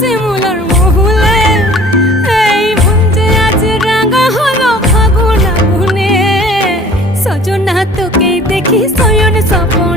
শিমুলার মহুলে এই মন যে আজ রাঙা হলো ফাগুন আগুনে সজনা তোকে দেখি শয়ন স্বপন